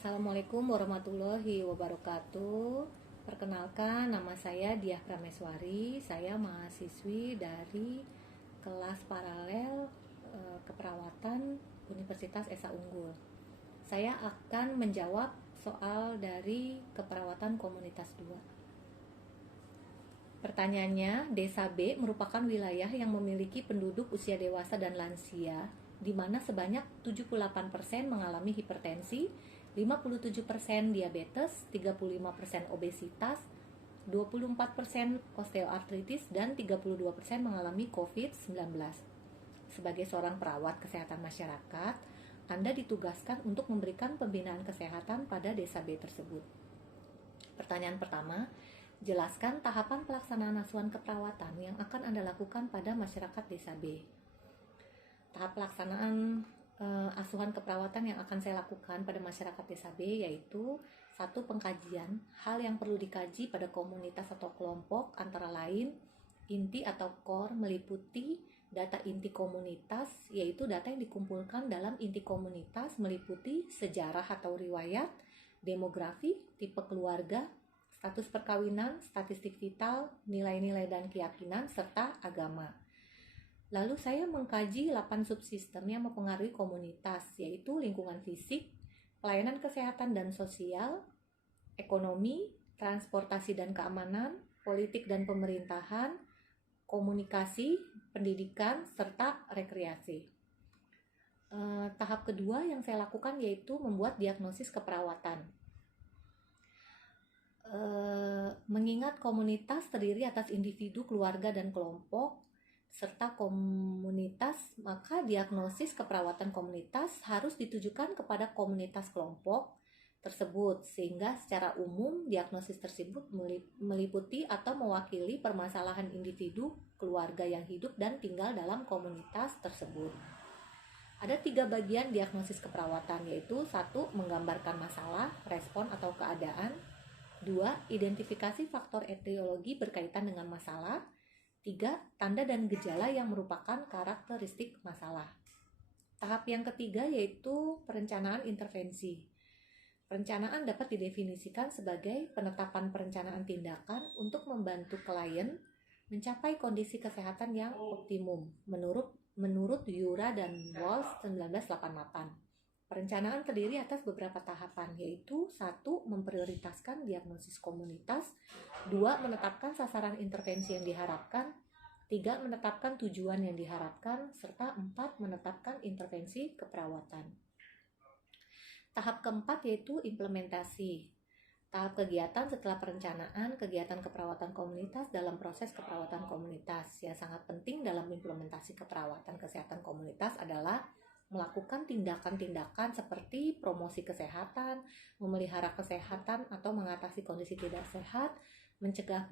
Assalamualaikum warahmatullahi wabarakatuh. Perkenalkan, nama saya Diah Prameswari. Saya mahasiswi dari kelas paralel keperawatan Universitas Esa Unggul. Saya akan menjawab soal dari keperawatan komunitas 2. Pertanyaannya, Desa B merupakan wilayah yang memiliki penduduk usia dewasa dan lansia, di mana sebanyak 78% mengalami hipertensi, 57% diabetes, 35% obesitas, 24% osteoartritis, dan 32% mengalami COVID-19. Sebagai seorang perawat kesehatan masyarakat, Anda ditugaskan untuk memberikan pembinaan kesehatan pada desa B tersebut. Pertanyaan pertama, jelaskan tahapan pelaksanaan asuhan keperawatan yang akan Anda lakukan pada masyarakat desa B. Tahap pelaksanaan asuhan keperawatan yang akan saya lakukan pada masyarakat desa B yaitu 1. Pengkajian hal yang perlu dikaji pada komunitas atau kelompok, antara lain inti atau core meliputi data inti komunitas, yaitu data yang dikumpulkan dalam inti komunitas meliputi sejarah atau riwayat, demografi, tipe keluarga, status perkawinan, statistik vital, nilai-nilai dan keyakinan, serta agama. Lalu saya mengkaji 8 subsistem yang mempengaruhi komunitas, yaitu lingkungan fisik, pelayanan kesehatan dan sosial, ekonomi, transportasi dan keamanan, politik dan pemerintahan, komunikasi, pendidikan, serta rekreasi. Tahap kedua yang saya lakukan yaitu membuat diagnosis keperawatan. Mengingat komunitas terdiri atas individu, keluarga, dan kelompok, serta komunitas, maka diagnosis keperawatan komunitas harus ditujukan kepada komunitas kelompok tersebut, sehingga secara umum diagnosis tersebut meliputi atau mewakili permasalahan individu, keluarga yang hidup dan tinggal dalam komunitas tersebut. Ada 3 bagian diagnosis keperawatan, yaitu 1. Menggambarkan masalah, respon atau keadaan. 2. Identifikasi faktor etiologi berkaitan dengan masalah. 3. Tanda dan gejala yang merupakan karakteristik masalah. Tahap yang ketiga yaitu perencanaan intervensi. Perencanaan dapat didefinisikan sebagai penetapan perencanaan tindakan untuk membantu klien mencapai kondisi kesehatan yang optimum menurut Yura dan Walsh 1988. Perencanaan terdiri atas beberapa tahapan, yaitu 1. Memprioritaskan diagnosis komunitas, 2. Menetapkan sasaran intervensi yang diharapkan, 3. Menetapkan tujuan yang diharapkan, serta 4. Menetapkan intervensi keperawatan. Tahap keempat yaitu implementasi. Tahap kegiatan setelah perencanaan kegiatan keperawatan komunitas dalam proses keperawatan komunitas. Yang sangat penting dalam implementasi keperawatan kesehatan komunitas adalah melakukan tindakan-tindakan seperti promosi kesehatan, memelihara kesehatan atau mengatasi kondisi tidak sehat, mencegah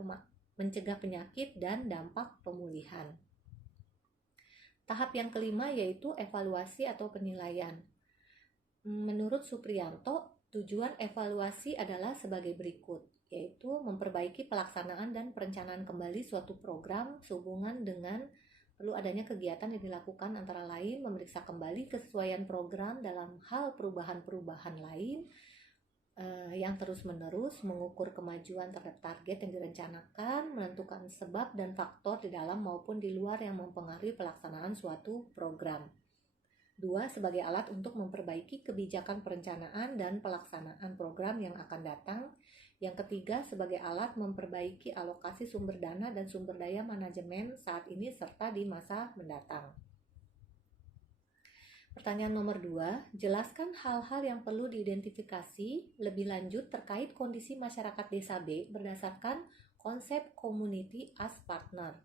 penyakit, dan dampak pemulihan. Tahap yang kelima yaitu evaluasi atau penilaian. Menurut Supriyanto, tujuan evaluasi adalah sebagai berikut, yaitu memperbaiki pelaksanaan dan perencanaan kembali suatu program sehubungan dengan perlu adanya kegiatan yang dilakukan, antara lain memeriksa kembali kesesuaian program dalam hal perubahan-perubahan lain yang terus-menerus, mengukur kemajuan terhadap target yang direncanakan, menentukan sebab dan faktor di dalam maupun di luar yang mempengaruhi pelaksanaan suatu program. 2. Sebagai alat untuk memperbaiki kebijakan perencanaan dan pelaksanaan program yang akan datang. Yang ketiga, sebagai alat memperbaiki alokasi sumber dana dan sumber daya manajemen saat ini serta di masa mendatang. Pertanyaan nomor 2, jelaskan hal-hal yang perlu diidentifikasi lebih lanjut terkait kondisi masyarakat desa B berdasarkan konsep community as partner.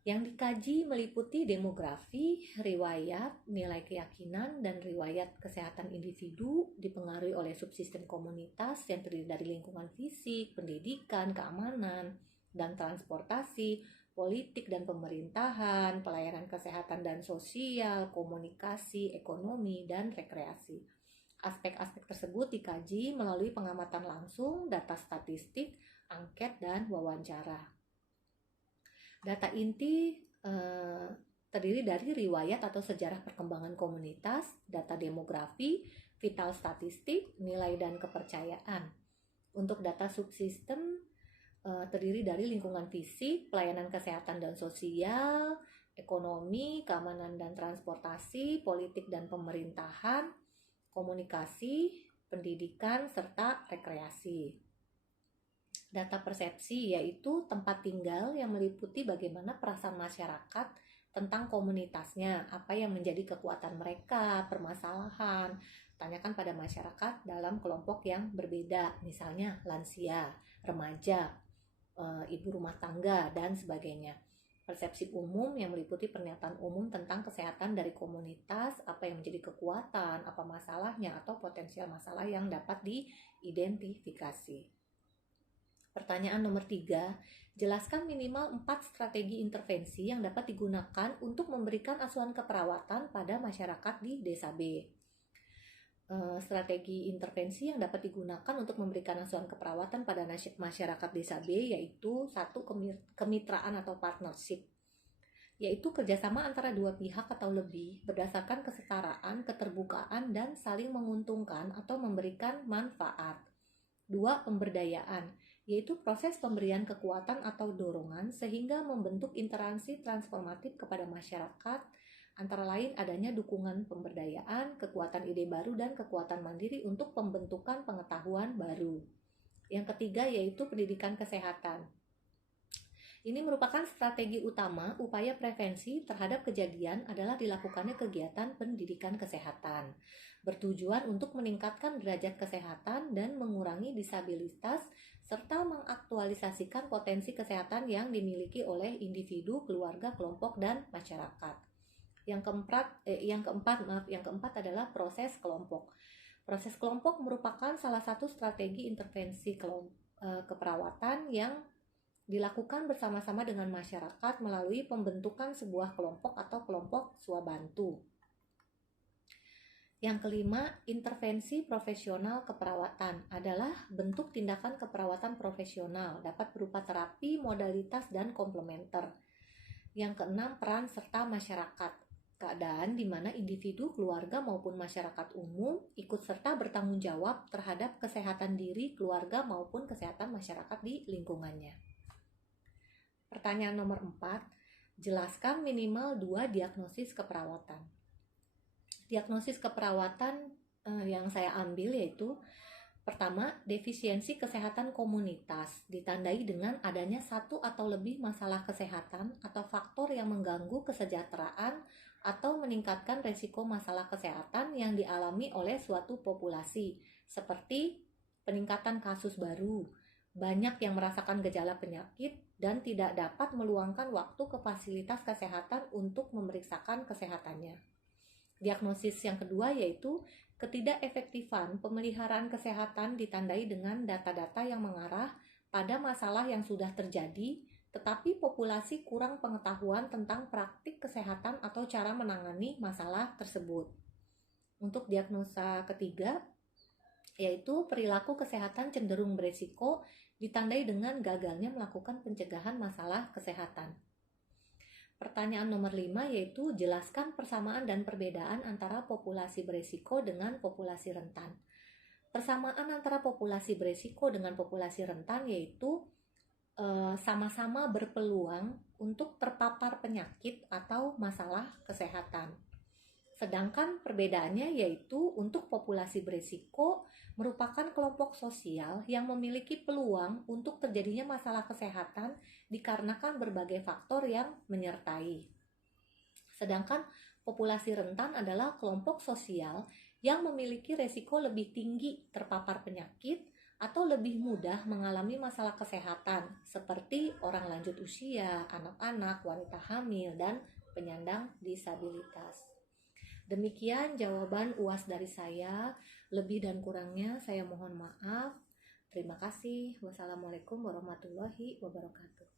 Yang dikaji meliputi demografi, riwayat, nilai keyakinan, dan riwayat kesehatan individu dipengaruhi oleh subsistem komunitas yang terdiri dari lingkungan fisik, pendidikan, keamanan, dan transportasi, politik dan pemerintahan, pelayanan kesehatan dan sosial, komunikasi, ekonomi, dan rekreasi. Aspek-aspek tersebut dikaji melalui pengamatan langsung, data statistik, angket, dan wawancara. Data inti terdiri dari riwayat atau sejarah perkembangan komunitas, data demografi, vital statistik, nilai dan kepercayaan. Untuk data subsistem terdiri dari lingkungan fisik, pelayanan kesehatan dan sosial, ekonomi, keamanan dan transportasi, politik dan pemerintahan, komunikasi, pendidikan, serta rekreasi. Data persepsi yaitu tempat tinggal yang meliputi bagaimana perasaan masyarakat tentang komunitasnya, apa yang menjadi kekuatan mereka, permasalahan, tanyakan pada masyarakat dalam kelompok yang berbeda, misalnya lansia, remaja, ibu rumah tangga, dan sebagainya. Persepsi umum yang meliputi pernyataan umum tentang kesehatan dari komunitas, apa yang menjadi kekuatan, apa masalahnya, atau potensial masalah yang dapat diidentifikasi. Pertanyaan nomor 3, jelaskan minimal 4 strategi intervensi yang dapat digunakan untuk memberikan asuhan keperawatan pada masyarakat di desa B. Strategi intervensi yang dapat digunakan untuk memberikan asuhan keperawatan pada masyarakat desa B yaitu 1. Kemitraan atau partnership, yaitu kerjasama antara dua pihak atau lebih berdasarkan kesetaraan, keterbukaan, dan saling menguntungkan atau memberikan manfaat. 2. Pemberdayaan, yaitu proses pemberian kekuatan atau dorongan sehingga membentuk interaksi transformatif kepada masyarakat, antara lain adanya dukungan pemberdayaan, kekuatan ide baru, dan kekuatan mandiri untuk pembentukan pengetahuan baru. Yang ketiga yaitu pendidikan kesehatan. Ini merupakan strategi utama upaya prevensi terhadap kejadian adalah dilakukannya kegiatan pendidikan kesehatan, bertujuan untuk meningkatkan derajat kesehatan dan mengurangi disabilitas, serta mengaktualisasikan potensi kesehatan yang dimiliki oleh individu, keluarga, kelompok, dan masyarakat. Yang keempat adalah proses kelompok. Proses kelompok merupakan salah satu strategi intervensi keperawatan yang dilakukan bersama-sama dengan masyarakat melalui pembentukan sebuah kelompok atau kelompok swabantu. Yang kelima, intervensi profesional keperawatan adalah bentuk tindakan keperawatan profesional, dapat berupa terapi, modalitas, dan komplementer. Yang keenam, peran serta masyarakat, keadaan di mana individu, keluarga, maupun masyarakat umum ikut serta bertanggung jawab terhadap kesehatan diri, keluarga, maupun kesehatan masyarakat di lingkungannya. Pertanyaan nomor 4, jelaskan minimal 2 diagnosis keperawatan. Diagnosis keperawatan yang saya ambil yaitu pertama, defisiensi kesehatan komunitas ditandai dengan adanya satu atau lebih masalah kesehatan atau faktor yang mengganggu kesejahteraan atau meningkatkan resiko masalah kesehatan yang dialami oleh suatu populasi, seperti peningkatan kasus baru, banyak yang merasakan gejala penyakit, dan tidak dapat meluangkan waktu ke fasilitas kesehatan untuk memeriksakan kesehatannya. Diagnosis yang kedua yaitu ketidakefektifan pemeliharaan kesehatan ditandai dengan data-data yang mengarah pada masalah yang sudah terjadi, tetapi populasi kurang pengetahuan tentang praktik kesehatan atau cara menangani masalah tersebut. Untuk diagnosa ketiga, yaitu perilaku kesehatan cenderung beresiko ditandai dengan gagalnya melakukan pencegahan masalah kesehatan. Pertanyaan nomor 5 yaitu jelaskan persamaan dan perbedaan antara populasi beresiko dengan populasi rentan. Persamaan antara populasi beresiko dengan populasi rentan yaitu sama-sama berpeluang untuk terpapar penyakit atau masalah kesehatan. Sedangkan perbedaannya yaitu untuk populasi berisiko merupakan kelompok sosial yang memiliki peluang untuk terjadinya masalah kesehatan dikarenakan berbagai faktor yang menyertai. Sedangkan populasi rentan adalah kelompok sosial yang memiliki resiko lebih tinggi terpapar penyakit atau lebih mudah mengalami masalah kesehatan seperti orang lanjut usia, anak-anak, wanita hamil, dan penyandang disabilitas. Demikian jawaban UAS dari saya. Lebih dan kurangnya saya mohon maaf. Terima kasih. Wassalamualaikum warahmatullahi wabarakatuh.